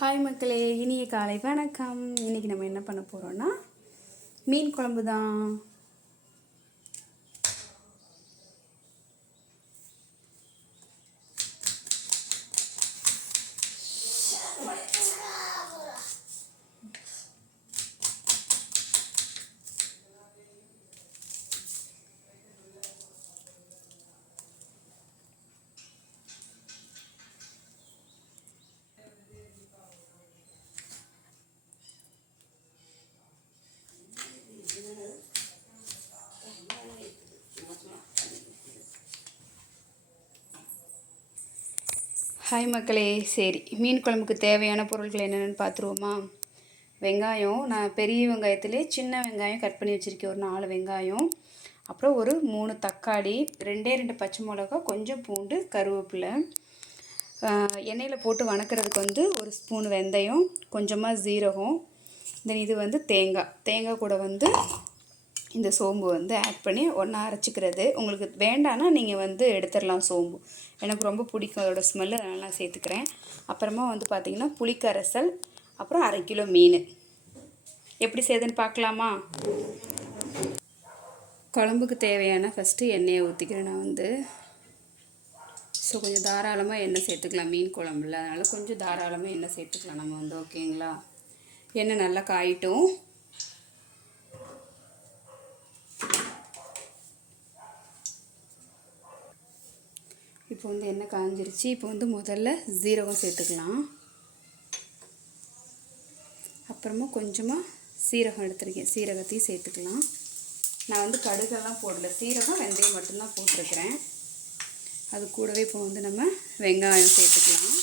Hi மக்களே, இனிய காலை வணக்கம். இன்றைக்கி நம்ம என்ன பண்ண போகிறோன்னா மீன் குழம்பு தான். ஹாய் மக்களே, சரி மீன் குழம்புக்கு தேவையான பொருட்கள் என்னென்னு பார்த்துருவோமா? வெங்காயம், நான் பெரிய வெங்காயத்திலே சின்ன வெங்காயம் கட் பண்ணி வச்சுருக்கேன், ஒரு 4 வெங்காயம். அப்புறம் ஒரு 3 தக்காளி, 2 பச்சை மிளகா, கொஞ்சம் பூண்டு, கருவேப்பிலை. எண்ணெயில் போட்டு வணக்கிறதுக்கு ஒரு ஸ்பூன் வெந்தயம், கொஞ்சமாக ஜீரகம். தென் இது தேங்காய் கூட இந்த சோம்பு ஆட் பண்ணி ஒன்றா அரைச்சிக்கிறது. உங்களுக்கு வேண்டான்னா நீங்கள் எடுத்துடலாம் சோம்பு. எனக்கு ரொம்ப பிடிக்கும் அதோடய ஸ்மெல்லு, அதனால் நான் சேர்த்துக்கிறேன். அப்புறமா பார்த்திங்கன்னா புளிக்கரைசல், அப்புறம் 1/2 கிலோ மீன். எப்படி செய்யுதுன்னு பார்க்கலாமா? குழம்புக்கு தேவையான ஃபஸ்ட்டு எண்ணெயை ஊற்றிக்கிறேன் நான் ஸோ கொஞ்சம் தாராளமாக எண்ணெய் சேர்த்துக்கலாம். மீன் குழம்புல அதனால் கொஞ்சம் தாராளமாக எண்ணெய் சேர்த்துக்கலாம் நம்ம ஓகேங்களா? எண்ணெய் நல்லா காயிட்டும். இப்போ எண்ணெய் காஞ்சிருச்சு. இப்போ முதல்ல ஜீரகம் சேர்த்துக்கலாம். அப்புறமா கொஞ்சமாக சீரகம் எடுத்துருக்கேன், சீரகத்தையும் சேர்த்துக்கலாம். நான் கடுகெல்லாம் போடல, சீரகம் வெந்தயம் மட்டும்தான் போட்டிருக்கிறேன். அது கூடவே இப்போ நம்ம வெங்காயம் சேர்த்துக்கலாம்.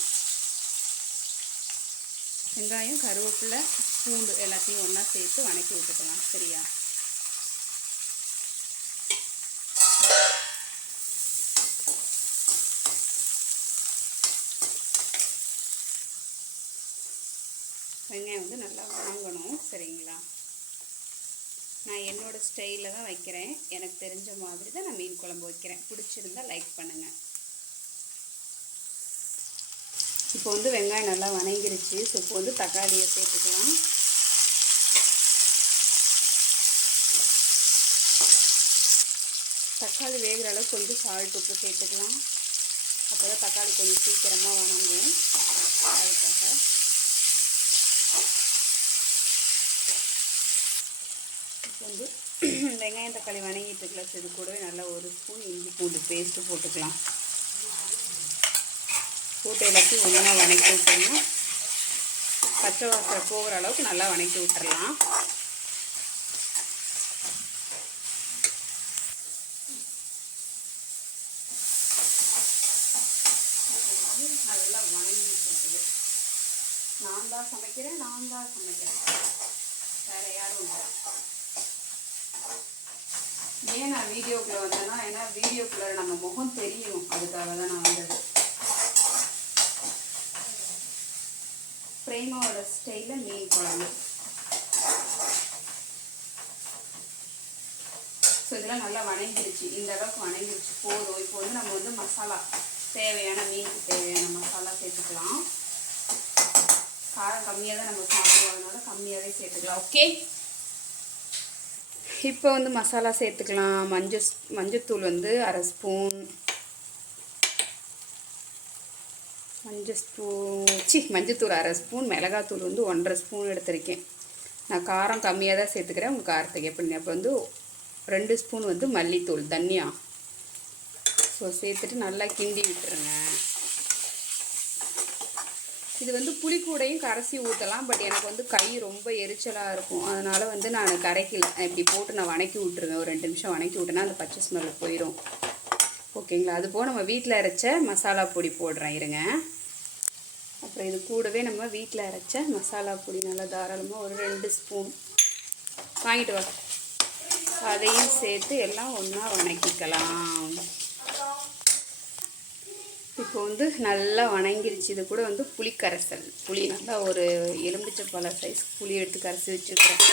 வெங்காயம், கருவேப்பிலை, பூண்டு எல்லாத்தையும் ஒன்றா சேர்த்து வணக்கி விட்டுக்கலாம். சரியா? வெங்காயம் நல்லா வணங்கணும். சரிங்களா? நான் என்னோடய ஸ்டைலில் தான் வைக்கிறேன், எனக்கு தெரிஞ்ச மாதிரி தான் நான் மீன் குழம்பு வைக்கிறேன். பிடிச்சிருந்தால் லைக் பண்ணுங்கள். இப்போ வெங்காயம் நல்லா வணங்கிருச்சு. ஸோ இப்போ தக்காளியை சேர்த்துக்கலாம். தக்காளி வேகிற அளவுக்கு கொஞ்சம் சால்ட் உப்பு சேர்த்துக்கலாம். அப்போ தான் தக்காளி கொஞ்சம் சீக்கிரமாக வணங்கும். அதுக்காக வெங்காயம் தக்காளி வணங்கிட்டு இருக்கலாம். இது கூடவே நல்லா 1 ஸ்பூன் இஞ்சி பூண்டு பேஸ்ட்டு போட்டுக்கலாம். போட்டு எல்லாத்தையும் ஒன்றா வணக்கி விட்டோம்னா பச்சை வாசனை போகிற அளவுக்கு நல்லா வணக்கி விட்டுறலாம். நல்லா வணங்கிட்டு இருக்குது. நான் தான் சமைக்கிறேன், வேறு யாரும் இல்லை. ஏன் நான் வீடியோக்குள்ளே வந்தேன்னா, ஏன்னா வீடியோக்குள்ளே நம்ம முகம் தெரியும், அதுக்காக தான் நான் வந்தது. பிரேமாவோட ஸ்டைலில் மீன் குழம்பு. ஸோ இதெல்லாம் நல்லா வணங்கிடுச்சு. இந்த அளவுக்கு வணங்கிடுச்சு போதும். இப்போ நம்ம மசாலா தேவையான மீனுக்கு தேவையான மசாலா சேர்த்துக்கலாம். காரம் கம்மியாக தான் நம்ம சாப்பிடுவோம், அதனால கம்மியாகவே சேர்த்துக்கலாம். ஓகே, இப்போ மசாலா சேர்த்துக்கலாம். மஞ்சத்தூள் 1/2 ஸ்பூன், மஞ்சத்தூள் 1/2 ஸ்பூன், மிளகாத்தூள் 1/2 ஸ்பூன் எடுத்திருக்கேன். நான் காரம் கம்மியாக தான் சேர்த்துக்கிறேன், உங்கள் காரத்துக்கு எப்படி. அப்போ 2 ஸ்பூன் மல்லித்தூள், தனியா. ஸோ சேர்த்துட்டு நல்லா கிண்டி விட்டுருங்க. இது புளிக்கூடையும் கரைச்சி ஊற்றலாம். பட் எனக்கு கை ரொம்ப எரிச்சலாக இருக்கும், அதனால் நான் கரைக்கல. இப்படி போட்டு நான் வணக்கி விட்டுருவேன். ஒரு 2 நிமிஷம் வணக்கி விட்டேன்னா அந்த பச்சை ஸ்மெல் போயிடும். ஓகேங்களா? அதுபோல் நம்ம வீட்டில் அரைச்ச மசாலா பொடி போடுறேன், இருங்க. அப்புறம் இது கூடவே நம்ம வீட்டில் அரைச்ச மசாலா பொடி நல்லா தாராளமாக ஒரு 2 ஸ்பூன் வாங்கிட்டு வா, அதையும் சேர்த்து எல்லாம் ஒன்றா வணக்கிக்கலாம். இப்போ நல்லா வணங்கிருச்சு. இது கூட புளிக்கரைசல், புளி நல்லா ஒரு எலுமிச்சம்பழ சைஸ் புளி எடுத்து கரைச்சி வச்சுருக்கிறேன்.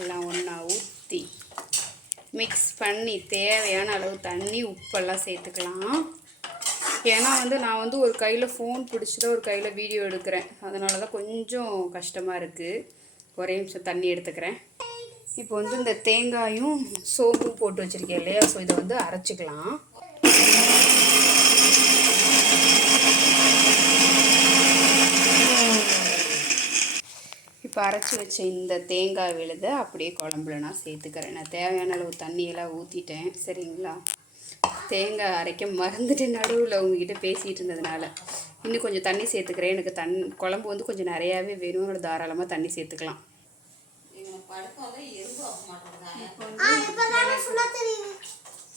எல்லாம் ஒன்றா ஊற்றி மிக்ஸ் பண்ணி தேவையான அளவு தண்ணி, உப்பெல்லாம் சேர்த்துக்கலாம். ஏன்னா வந்து நான் வந்து ஒரு கையில் ஃபோன் பிடிச்சிட்டு ஒரு கையில் வீடியோ எடுக்கிறேன். அதனால தான் கொஞ்சம் கஷ்டமாக இருக்குது. ஒரே நிமிஷம் தண்ணி எடுத்துக்கிறேன். இப்போ வந்து இந்த தேங்காயும் சோம்பும் போட்டு வச்சுருக்கேன் இல்லையா, ஸோ இதை வந்து அரைச்சிக்கலாம். இப்போ அரைச்சி வச்ச இந்த தேங்காய் விழுதை அப்படியே குழம்புல நான் சேர்த்துக்கிறேன். நான் தேவையான அளவு தண்ணியெல்லாம் ஊற்றிட்டேன். சரிங்களா, தேங்காய் அரைக்க மறந்துட்டு நடுவில் உங்ககிட்ட பேசிகிட்டு இருந்ததுனால இன்னும் கொஞ்சம் தண்ணி சேர்த்துக்கிறேன். எனக்கு குழம்பு வந்து கொஞ்சம் நிறையாவே வேணும், தாராளமாக தண்ணி சேர்த்துக்கலாம்.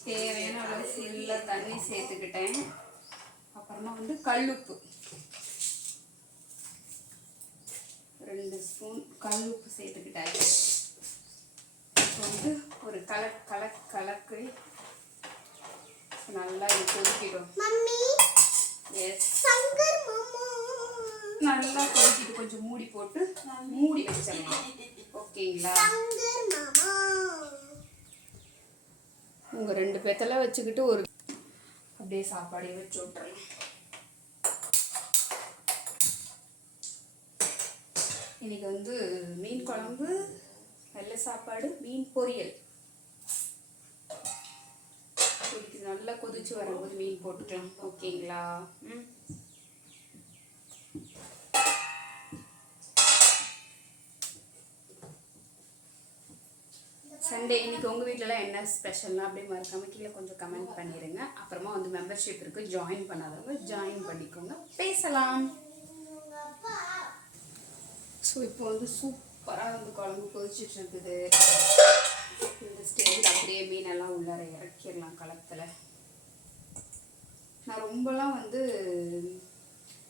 தேவையான அளவு ஃபுல்லாக தண்ணி சேர்த்துக்கிட்டேன். அப்புறமா வந்து கல்லுப்பு 2 ஸ்பூன் கல்லுப்பு சேர்த்துக்கிட்டாச்சு. இப்போ வந்து ஒரு கலக்கு நல்லா இது கொதிக்கிடும். எஸ், நல்லா கொதிக்கிட்டு கொஞ்சம் மூடி போட்டு மூடி வச்சிடலாம். ஓகேங்களா, உங்கள் 2 பேத்தெல்லாம் வச்சுக்கிட்டு ஒரு அப்படியே சாப்பாடே வச்சு விட்டுறலாம். இன்றைக்கி வந்து மீன் குழம்பு, வெள்ளை சாப்பாடு, மீன் பொரியல். நல்லா கொதிச்சு வரும்போது மீன் போட்டுக்கலாம். ஓகேங்களா, சண்டே இன்னைக்கு உங்கள் வீட்டிலலாம் என்ன ஸ்பெஷல்னா அப்படியே மறக்காம கீழே கொஞ்சம் கமெண்ட் பண்ணிடுங்க. அப்புறமா வந்து மெம்பர்ஷிப் இருக்குது, ஜாயின் பண்ணாதவங்க ஜாயின் பண்ணிக்கோங்க, பேசலாம். ஸோ இப்போ வந்து சூப்பராக வந்து குழம்பு கொதிச்சுட்டு இருக்குது. இந்த ஸ்டேஜில் அப்படியே மீனெல்லாம் உள்ளார இறக்கிடலாம் களத்தில். நான் ரொம்பலாம் வந்து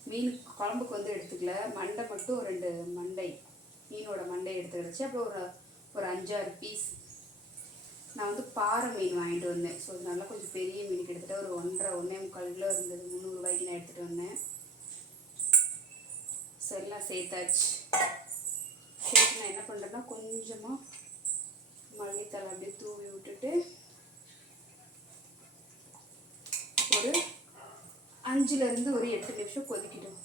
மீன் குழம்புக்கு வந்து எடுத்துக்கல, மண்டை மட்டும் 2 மண்டை, மீனோட மண்டை எடுத்துக்கிடுச்சு. அப்புறம் ஒரு 5-6 பீஸ் நான் வந்து பாறை மீன் வாங்கிட்டு வந்தேன். ஸோ அதனால கொஞ்சம் பெரிய மீன், கிட்டத்தட்ட ஒரு 1.5-1.25 கிலோ இருந்தது. 300 ரூபாய்க்கு நான் எடுத்துகிட்டு வந்தேன். ஸோ எல்லாம் சேர்த்தாச்சு. சேர்த்து நான் என்ன பண்ணுறேன்னா கொஞ்சமாக மல்லித்தலை அப்படியே தூவி விட்டுட்டு ஒரு 5லேருந்து ஒரு 8 நிமிஷம் கொதிக்கிடும்.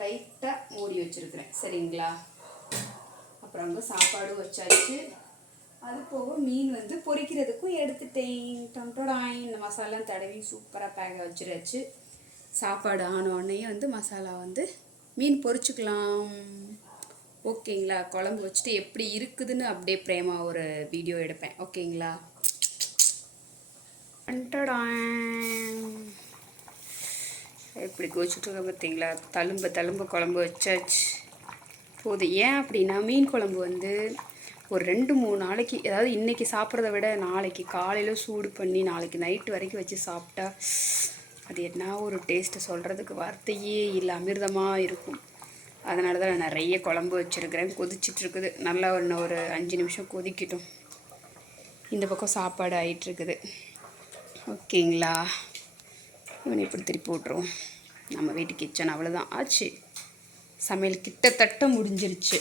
லைட்டாக மூடி வச்சுருக்கிறேன். சரிங்களா, அப்புறம் வந்து சாப்பாடு வச்சாச்சு. அது போக மீன் வந்து பொரிக்கிறதுக்கும் எடுத்துட்டேன். டொண்டோடாய் இந்த மசாலா தடவி சூப்பராக பேக்க வச்சுருச்சு. சாப்பாடு ஆனோடனே வந்து மசாலா வந்து மீன் பொரிச்சுக்கலாம். ஓகேங்களா, குழம்பு வச்சுட்டு எப்படி இருக்குதுன்னு அப்படியே பிரேமா ஒரு வீடியோ எடுப்பேன். ஓகேங்களா, எப்படி கோச்சிட்ருக்க பார்த்தீங்களா. தழும்பு குழம்பு வச்சாச்சு போது. ஏன் அப்படின்னா மீன் குழம்பு வந்து ஒரு 2-3 நாளைக்கு, அதாவது இன்றைக்கி சாப்பிட்றத விட நாளைக்கு காலையில் சூடு பண்ணி நாளைக்கு நைட்டு வரைக்கும் வச்சு சாப்பிட்டா அது என்ன ஒரு டேஸ்ட்டு சொல்கிறதுக்கு வார்த்தையே இல்லை, அமிர்தமாக இருக்கும். அதனால தான் நான் நிறைய குழம்பு வச்சுருக்கிறேன். கொதிச்சிட்ருக்குது நல்லா. ஒரு 5 நிமிஷம் கொதிக்கட்டும். இந்த பக்கம் சாப்பாடு ஆகிட்டுருக்குது. ஓகேங்களா, இவனை இப்படி திருப்பி விட்ருவோம். நம்ம வீட்டு கிச்சன் அவ்வளோதான் ஆச்சு. சமையல் கிட்டத்தட்ட முடிஞ்சிருச்சு.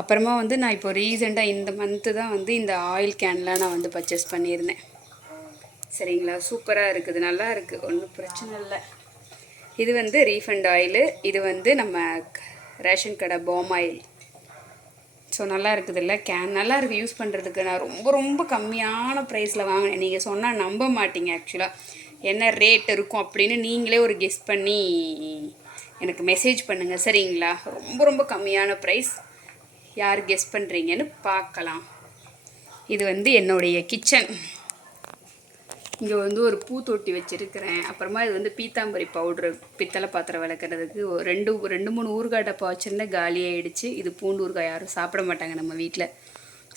அப்புறமா வந்து நான் இப்போ ரீசெண்டாக இந்த மந்த்து தான் வந்து இந்த ஆயில் கேன்லாம் நான் வந்து பர்ச்சேஸ் பண்ணியிருந்தேன். சரிங்களா, சூப்பராக இருக்குது, நல்லா இருக்குது, ஒன்றும் பிரச்சனை இல்லை. இது வந்து ரீஃபண்ட் ஆயிலு, இது வந்து நம்ம ரேஷன் கடை பாம் ஆயில். ஸோ நல்லா இருக்குது இல்லை, கேன் நல்லா இருக்குது யூஸ் பண்ணுறதுக்கு. நான் ரொம்ப கம்மியான ப்ரைஸில் வாங்கினேன். நீங்கள் சொன்னால் நம்ப மாட்டீங்க. ஆக்சுவலாக என்ன ரேட் இருக்கும் அப்படின்னு நீங்களே ஒரு கெஸ் பண்ணி எனக்கு மெசேஜ் பண்ணுங்கள். சரிங்களா, ரொம்ப கம்மியான ப்ரைஸ். யார் கெஸ் பண்ணுறீங்கன்னு பார்க்கலாம். இது வந்து என்னுடைய கிச்சன். இங்கே வந்து ஒரு பூத்தொட்டி வச்சுருக்கிறேன். அப்புறமா இது வந்து பீத்தாம்பரி பவுட்ரு, பித்தளை பாத்திரம் விளக்குறதுக்கு. 2-3 ஊறுகாய் டப்பா வச்சுருந்தேன், காலியாகிடுச்சு. இது பூண்டு ஊறுகாய் யாரும் சாப்பிட மாட்டாங்க நம்ம வீட்டில்.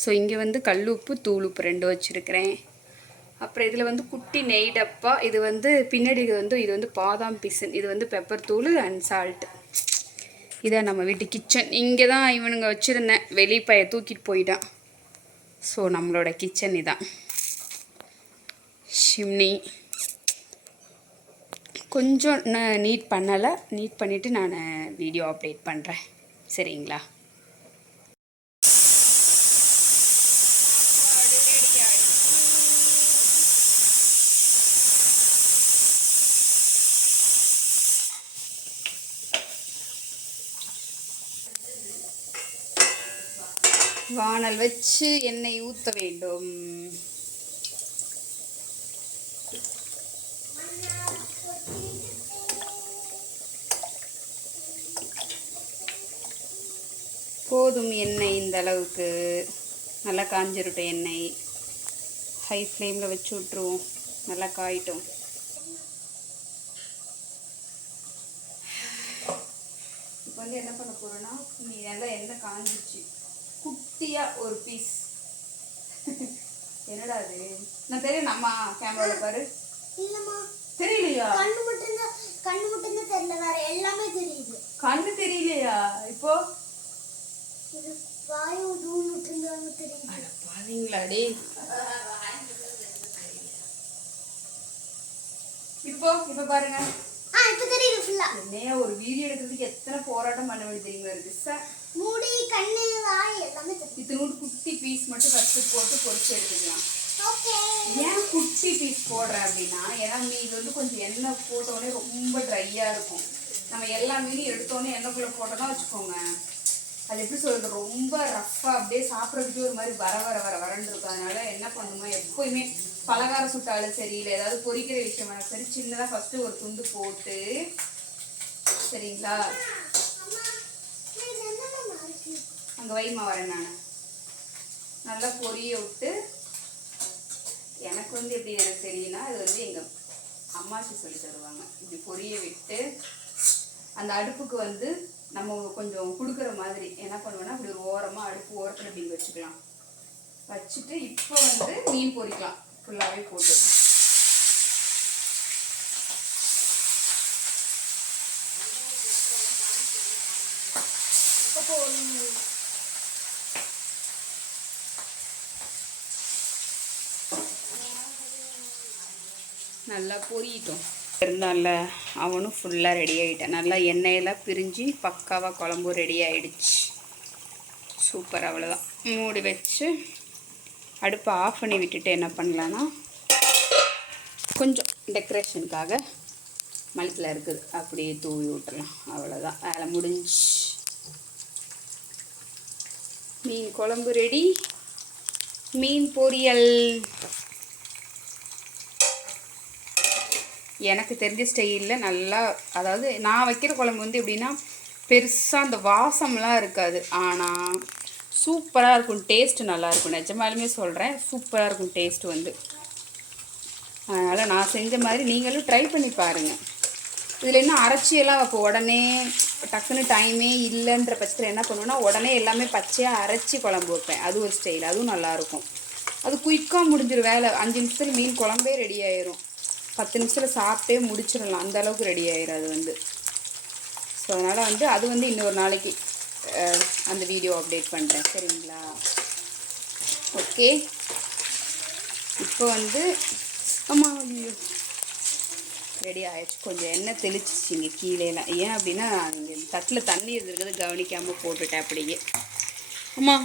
ஸோ இங்கே வந்து கல்லுப்பு தூளுப்பு 2 வச்சுருக்கிறேன். அப்புறம் இதில் வந்து குட்டி நெய் டப்பா. இது வந்து பின்னாடி இது வந்து பாதாம் பிசன். இது வந்து பெப்பர் தூள் அண்ட் சால்ட்டு. இதான் நம்ம வீட்டு கிச்சன். இங்கே தான் இவனுங்க வச்சுருந்தேன், வெளிப்பைய தூக்கிட்டு போயிட்டான். ஸோ நம்மளோட கிச்சன் இதான். சிம்னி கொஞ்சம் நான் நீட் பண்ணலை, நீட் பண்ணிவிட்டு நான் வீடியோ அப்டேட் பண்ணுறேன். சரிங்களா, வானல் வச்சு எண்ணெய் ஊற்ற வேண்டும். போதும் எண்ணெய் இந்த அளவுக்கு. நல்லா காஞ்சிருட்டும் எண்ணெய். ஹை ஃப்ளேமில் வச்சு விட்ருவோம். நல்லா காயிட்டும். இப்போ வந்து என்ன பண்ண போகிறோன்னா, நீ நல்லா எண்ணெய் காஞ்சிச்சு. குட்டியாக ஒரு பீஸ். என்னடா அது? நான் தெரியும் நம்ம கேமராவில் பாரு. இல்லம்மா தெரியலையா? கண்ணு மட்டும் தெரியல, வேற எல்லாமே தெரியுது. கண்ணு தெரியலையா? இப்போ இது வாயு தூள் மட்டும் தெரியுது. அட பாவீங்களாடி. இப்போ பாருங்க. இப்போ தெரியுது ஃபுல்லா. என்னைய ஒரு வீடியோ எடுக்கிறதுக்கு எத்தனை போராட்டம் பண்ண வேண்டிய தெரியுமா இருக்கு சார். மூடி கண்ணு வாய் எல்லாமே தெரியுது. இத்தனோடு குட்டி பீஸ் மட்டும் ஃபர்ஸ்ட் போட்டு பொரிச்சு எடுத்துக்கலாம். ஓகே. ஏன் குட்டி பீஸ் போடுறேன் அப்படின்னா, ஏன்னா மீன் வந்து கொஞ்சம் எண்ணெய் போட்டோடனே ரொம்ப ட்ரையாக இருக்கும். நம்ம எல்லா மீனும் எடுத்தோடனே எண்ணெய்க்குள்ளே போட்டோம்னா வச்சுக்கோங்க, அது எப்படி சொல்கிறது, ரொம்ப ரஃப்பாக அப்படியே சாப்பிட்றதுக்கு ஒரு மாதிரி வரன்னு இருக்கும். அதனால என்ன பண்ணணுமோ, எப்போயுமே பலகாரம் சுட்டாலும் சரி, இல்லை ஏதாவது பொரிக்கிற விஷயமா சரி, சின்னதாக ஃபஸ்ட்டு ஒரு துண்டு போட்டு, சரிங்களா, அங்கே வைமா வரேன் நான். நல்லா பொரிய விட்டு, எனக்கு வந்து எப்படி எனக்கு தெரியும்னா, அது வந்து எங்கள் அம்மாச்சி சொல்லி தருவாங்க. இப்படி பொரிய விட்டு அந்த அடுப்புக்கு வந்து நம்ம கொஞ்சம் கொடுக்குற மாதிரி என்ன பண்ணுவோன்னா, அப்படி ஒரு ஓரமாக அடுப்பு ஓரத்தில் இப்படி வச்சுக்கலாம். வச்சுட்டு இப்போ வந்து மீன் பொரிக்கலாம் ஃபுல்லாகவே போட்டு. நல்லா பொரியிட்டோம். இருந்தால அவனும் ஃபுல்லாக ரெடி ஆகிட்டான். நல்லா எண்ணெயெல்லாம் பிரிஞ்சு பக்காவாக குழம்பு ரெடி ஆகிடுச்சு. சூப்பர். அவ்வளோதான். மூடி வச்சு அடுப்பை ஆஃப் பண்ணி விட்டுட்டு என்ன பண்ணலான்னா, கொஞ்சம் டெக்கரேஷனுக்காக மல்லித்தலை இருக்குது அப்படியே தூவி விட்டுறலாம். அவ்வளோதான், வேலை முடிஞ்சு. மீன் குழம்பு ரெடி. மீன் பொரியல் எனக்கு தெரிஞ்ச ஸ்டைலில் நல்லா, அதாவது நான் வைக்கிற குழம்பு வந்து எப்படின்னா, பெருசாக அந்த வாசம்லாம் இருக்காது, ஆனால் சூப்பராக இருக்கும். டேஸ்ட்டு நல்லாயிருக்கும். நிஜமாலுமே சொல்கிறேன், சூப்பராக இருக்கும் டேஸ்ட்டு வந்து. அதனால் நான் செஞ்ச மாதிரி நீங்களும் ட்ரை பண்ணி பாருங்கள். இதில் இன்னும் அரைச்சியெல்லாம் இப்போ உடனே டக்குன்னு டைமே இல்லைன்ற பட்சத்தில் என்ன பண்ணுவேன்னா, உடனே எல்லாமே பச்சையாக அரைச்சி குழம்பு வைப்பேன். அது ஒரு ஸ்டைல், அதுவும் நல்லாயிருக்கும். அது குயிக்காக முடிஞ்சிடும் வேலை. 5 நிமிஷத்தில் மீன் குழம்பே ரெடி ஆயிரும். 10 நிமிஷத்தில் சாப்பிட்டே முடிச்சிடலாம். அந்த அளவுக்கு ரெடி ஆயிரும் அது வந்து. ஸோ அதனால் வந்து அது வந்து இன்னொரு நாளைக்கு அந்த வீடியோ அப்டேட் பண்ணுறேன், சரிங்களா? ஓகே. இப்போ வந்து அம்மா ஐயோ ரெடி ஆகிடுச்சு. கொஞ்சம் எண்ணெய் தெளிச்சிச்சிங்க கீழேலாம். ஏன் அப்படின்னா, இங்கே தட்டில் தண்ணி இருந்திருக்கிறது கவனிக்காமல் போட்டுட்டேன் அப்படியே. அம்மா